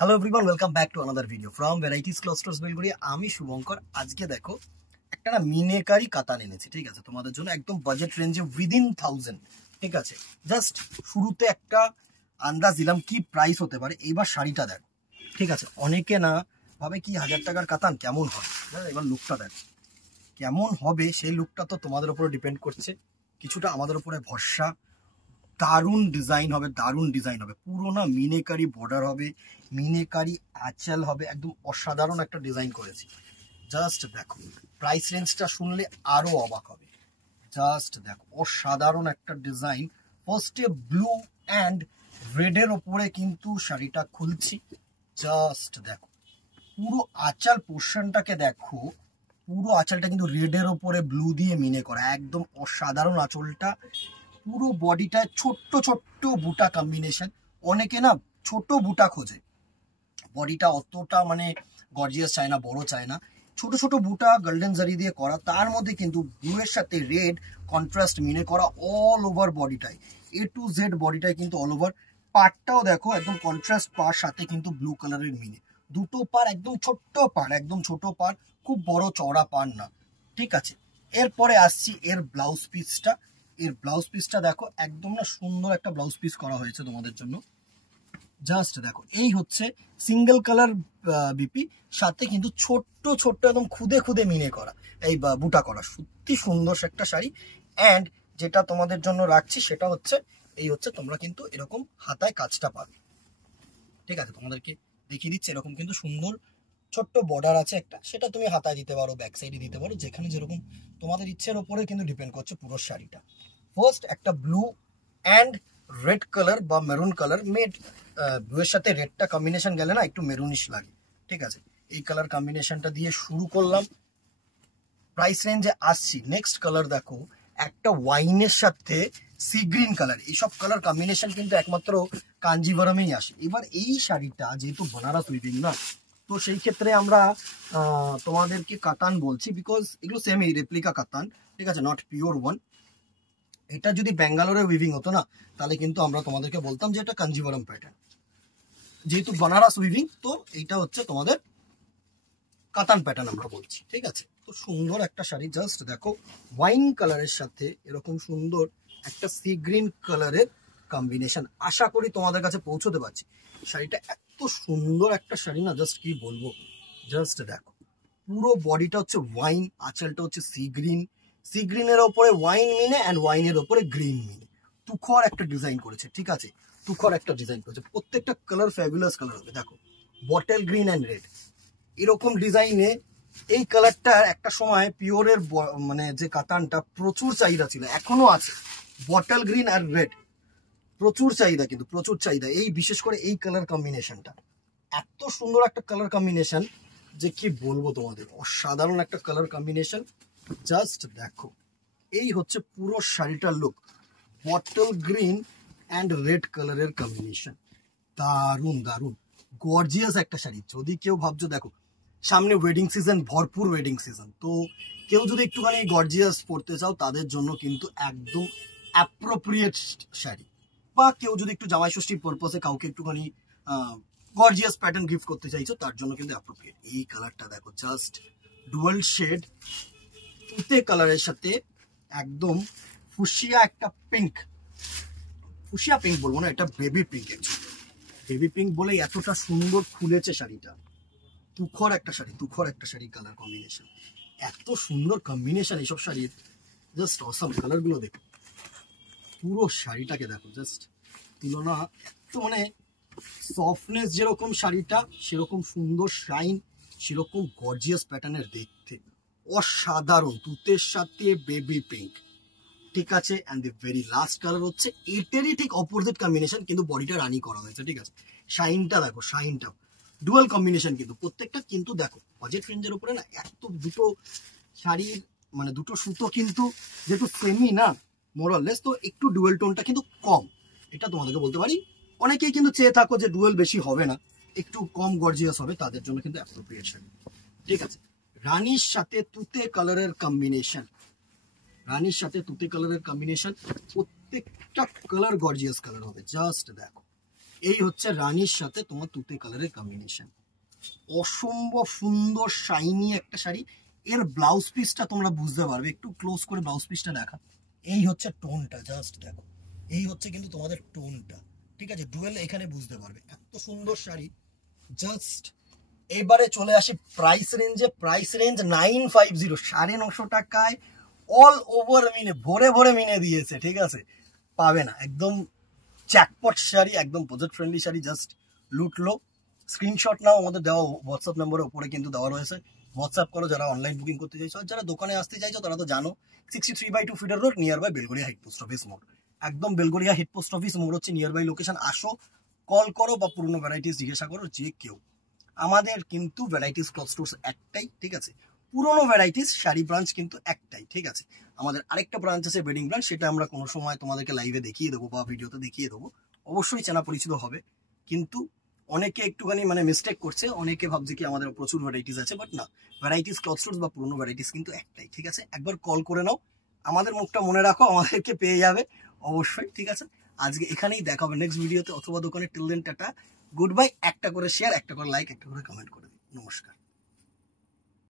Hello everyone, welcome back to another video from Varieties Clusters Belgharia. আমি শুভঙ্কর। আজকে দেখো একটা না মিনেকারি কাতান এনেছি, ঠিক আছে, তোমাদের জন্য একদম বাজেট রেঞ্জে উইদিন 1000, ঠিক আছে। জাস্ট শুরুতে একটা আন্দাজ দিলাম কি প্রাইস হতে পারে। এইবার শাড়িটা দেখো, ঠিক আছে। অনেকে না ভাবে কি 1000 টাকার কাতান কেমন হবে, এবার লুকটা দেখো কেমন হবে। সেই লুকটা তো তোমাদের উপরে ডিপেন্ড করছে, কিছুটা আমাদের উপরে ভরসা। দারুণ ডিজাইন হবে, দারুণ ডিজাইন হবে, পুরো না মিনেকারি বর্ডার হবে, মিনেকারি আঁচল হবে, একদম অসাধারণ একটা ডিজাইন করেছি। জাস্ট দেখো, প্রাইস রেঞ্জটা শুনলে আরো অবাক হবে। জাস্ট দেখো, অসাধারণ একটা ডিজাইন। ফার্স্টে ব্লু অ্যান্ড রেডের ওপরে কিন্তু শাড়িটা খুলছি। জাস্ট দেখো পুরো আঁচল পোর্শনটাকে দেখো, পুরো আঁচলটা কিন্তু রেডের ওপরে ব্লু দিয়ে মিনে করা, একদম অসাধারণ আঁচলটা। পুরো বডিটায় ছোট্ট ছোট্ট বুটা কম্বিনেশন। অনেকে না ছোট বুটা খোঁজে, বডিটা অতটা মানে গর্জিয়াস চায় না, বড় চায় না, ছোট ছোট বুটা গোল্ডেন জারি দিয়ে করা, তার মধ্যে কিন্তু ব্লুয়ের সাথে রেড কন্ট্রাস্ট মিনে করা all over বডিটায়, A to Z বডিটায় কিন্তু অল ওভার। পারটাও দেখো একদম কন্ট্রাস্ট পার, সাথে কিন্তু ব্লু কালারের মিনে দুটো পার, একদম ছোট্ট পার, একদম ছোট পার, খুব বড় চওড়া পার না, ঠিক আছে। এরপরে আসছি এর ব্লাউজ পিসটা। এর ব্লাউজ পিসটা দেখো, একদম না সুন্দর একটা ব্লাউজ পিস করা হয়েছে তোমাদের জন্য। জাস্ট দেখো, এই হচ্ছে সিঙ্গেল কালার বিপি, সাথে কিন্তু ছোট্ট ছোট্ট একদম খুদে খুদে মিনে করা, এই বুটা করা, সত্যি সুন্দর একটা শাড়ি। অ্যান্ড যেটা তোমাদের জন্য রাখছি সেটা হচ্ছে এই হচ্ছে, তোমরা কিন্তু এরকম হাতায় কাজটা পাবে, ঠিক আছে। তোমাদেরকে দেখিয়ে দিচ্ছি, এরকম কিন্তু সুন্দর ছোট্ট বর্ডার আছে একটা, সেটা তুমি হাতায় দিতে পারো, ব্যাক সাইডে দিতে পারো, যেখানে যেরকম তোমাদের ইচ্ছের ওপরে কিন্তু ডিপেন্ড করছে পুরো শাড়িটা। ফার্স্ট একটা ব্লু অ্যান্ড রেড কালার বা মেরুন কালার, ব্লুয়ের সাথে রেডটা কম্বিনেশন গেলে না একটু মেরুনিশ লাগে, ঠিক আছে। এই কালার কম্বিনেশনটা দিয়ে শুরু করলাম। প্রাইস রেঞ্জে আসছি, নেক্সট কালার দেখো, একটা ওয়াইনের সাথে সি গ্রিন কালার। এইসব কালার কম্বিনেশন কিন্তু একমাত্র কাঞ্জিভারমেই আসে। এবার এই শাড়িটা যেহেতু বেনারস উইভিং না, তো সেই ক্ষেত্রে আমরা তোমাদেরকে কাতান বলছি, বিকজ এগুলো সেমি রেপ্লিকা কাতান, ঠিক আছে, নট পিওর ওয়ান। এটা যদি ব্যাঙ্গালোরে উইভিং হতো না, তাহলে কিন্তু আমরা তোমাদেরকে বলতাম যে এটা কাঞ্জিভারম প্যাটার্ন। যেহেতু বানারস উইভিং, তো এইটা হচ্ছে তোমাদের কাতান প্যাটার্ন আমরা বলছি, ঠিক আছে। তো সুন্দর একটা শাড়ি, জাস্ট দেখো ওয়াইন কালারের সাথে এরকম সুন্দর একটা সি গ্রিন কালারের কম্বিনেশন। আশা করি তোমাদের কাছে পৌঁছতে পারছি। শাড়িটা এত সুন্দর একটা শাড়ি না, জাস্ট কি বলবো। জাস্ট দেখো, পুরো বডিটা হচ্ছে ওয়াইন, আঁচলটা হচ্ছে সি গ্রিন, সি গ্রিনের ওপরে ওয়াইন মিনে অ্যান্ড ওয়াইনের ওপরে গ্রিন মিনে তুখর একটা ডিজাইন করেছে, ঠিক আছে। তুখর একটা ডিজাইন করেছে, প্রত্যেকটা কালার ফ্যাবুলাস কালার হবে। দেখো বটল গ্রিন অ্যান্ড রেড, এরকম ডিজাইনে এই কালারটা একটা সময় পিওরের মানে যে কাতানটা প্রচুর চাহিদা ছিল, এখনো আছে। বটল গ্রিন আর রেড প্রচুর চাহিদা, কিন্তু প্রচুর চাহিদা, এই বিশেষ করে এই কালার কম্বিনেশনটা এত সুন্দর একটা কালার কম্বিনেশন যে কি বলবো তোমাদের, অসাধারণ একটা কালার কম্বিনেশন। জাস্ট দেখো, এই হচ্ছে পুরো শাড়িটার look, bottle green and red কালারের কম্বিনেশন, দারুণ দারুণ গর্জিয়াস একটা শাড়ি। যদি কেউ ভাবছো, দেখো সামনে ওয়েডিং সিজন, ভরপুর ওয়েডিং সিজন, তো কেউ যদি একটুখানি গর্জিয়াস পড়তে চাও, তাদের জন্য কিন্তু একদম অ্যাপ্রোপ্রিয়েট শাড়ি। বা কেউ যদি একটু জামাই ষষ্ঠীর পারপাসে কাউকে একটুখানি গর্জিয়াস প্যাটার্ন গিফট করতে চাইছো, তার জন্য কিন্তু অ্যাপ্রোপ্রিয়েট। এই কালারটা দেখো, জাস্ট ডুয়াল শেড তুতে কালারের সাথে একদম ফুসিয়া একটা পিঙ্ক, ফুসিয়া পিঙ্ক বলবো না, এটা বেবি পিঙ্ক। বেবি পিঙ্ক বলে এতটা সুন্দর খুলেছে শাড়িটা। তুখর একটা শাড়ি, তুখর একটা শাড়ি, কালার কম্বিনেশন এত সুন্দর কম্বিনেশন এইসব শাড়ির, জাস্ট অসাম। কালার গুলো দেখো, পুরো শাড়িটাকে দেখো, জাস্ট তুলনা, এত মানে সফটনেস যেরকম শাড়িটা, সেরকম সুন্দর শাইন, সেরকম গর্জিয়াস প্যাটার্নের দেখতে, অসাধারণ। তুতের সাথে বেবি পিঙ্ক, ঠিক আছে। And the very last colour হচ্ছে এটারই ঠিক অপোজিট কম্বিনেশন, কিন্তু বডিটা রানি করা হয়েছে, ঠিক আছে। শাইনটা দেখো, শাইনটা ডুয়াল কম্বিনেশন কিন্তু প্রত্যেকটা, কিন্তু দেখো বাজেট রেঞ্জের উপরে না এত দুটো শাড়ির মানে দুটো সুতো কিন্তু যেহেতু সেমি না মোরাললেস, তো একটু ডুয়েল টোনটা কিন্তু কম, এটা তোমাদেরকে বলতে পারি। অনেকেই কিন্তু চেয়ে থাকো যে ডুয়েল বেশি হবে না, একটু কম গর্জিয়াস হবে, তাদের জন্য কিন্তু অ্যাপ্রোপ্রিয়েট শাড়ি, ঠিক আছে। রানীর সাথে তুতে কালারের কম্বিনেশন, রানীর সাথে তুতে কালারের কম্বিনেশন, প্রত্যেকটা কালার গর্জিয়াস কালার হবে। জাস্ট দেখো, এই হচ্ছে রানীর সাথে তোমার তুতে কালারের কম্বিনেশন, অসম্ভব সুন্দর শাইনি একটা শাড়ি। এর ব্লাউজ পিসটা তোমরা বুঝতে পারবে, একটু ক্লোজ করে ব্লাউজ পিসটা দেখা। এই হচ্ছে টোনটা, জাস্ট দেখো, এই হচ্ছে কিন্তু তোমাদের টোনটা, ঠিক আছে? ডুয়েল এখানে বুঝতে পারবে, এত সুন্দর শাড়ি। জাস্ট এবারে চলে আসি প্রাইস রেঞ্জে। প্রাইস রেঞ্জ 950, 950 টাকায় অল ওভার মিনে, ভরে ভরে মিনে দিয়েছে, ঠিক আছে? পাবে না, একদম জ্যাকপট শাড়ি, একদম বাজেট ফ্রেন্ডলি শাড়ি। জাস্ট লুটলো। স্ক্রিনশট নাও, আমাদের দেওয়া হোয়াটসঅ্যাপ নম্বরের উপরে কিন্তু দেওয়া রয়েছে, হোয়াটসঅ্যাপ করো যারা অনলাইন বুকিং করতে চাইছো। আর যারা দোকানে আসতে চাইছো তারা তো জানো, 63/2 feeder road, near by Belgharia head post office মোড়। একদম বেলগড়িয়া হেড পোস্ট অফিস মোড় হচ্ছে নিয়ার বাই লোকেশন। আসো, কল করো বা পুরনো ভ্যারাইটিস জিজ্ঞাসা করো, যে কেউ। আমাদের কিন্তু ভ্যারাইটিস ক্লথ স্টোর্স একটাই, ঠিক আছে? পুরনো ভ্যারাইটিস শাড়ি ব্রাঞ্চ কিন্তু একটাই, ঠিক আছে? আমাদের আরেকটা ব্রাঞ্চ আছে বেডিং ব্রাঞ্চ, সেটা আমরা কোনো সময় তোমাদেরকে লাইভে দেখিয়ে দেবো বা ভিডিওতে দেখিয়ে দেবো, অবশ্যই চেনা পরিচিত হবে। কিন্তু অনেকে একটুখানি মানে মিস্টেক করছে, অনেকে ভাবছে কি আমাদের প্রচুর ভ্যারাইটিস আছে, বাট না, ভ্যারাইটিস ক্লথ স্টোর্স বা পুরনো ভ্যারাইটিস কিন্তু একটাই, ঠিক আছে? একবার কল করে নাও, আমাদের মুখটা মনে রাখো, আমাদেরকে পেয়ে যাবে অবশ্যই, ঠিক আছে? আজকে এখানেই দেখা হবে নেক্সট ভিডিওতে অথবা দোকানে। Till then tata, good bye. একটা করে শেয়ার, একটা করে লাইক, একটা করে কমেন্ট করে দিন। নমস্কার।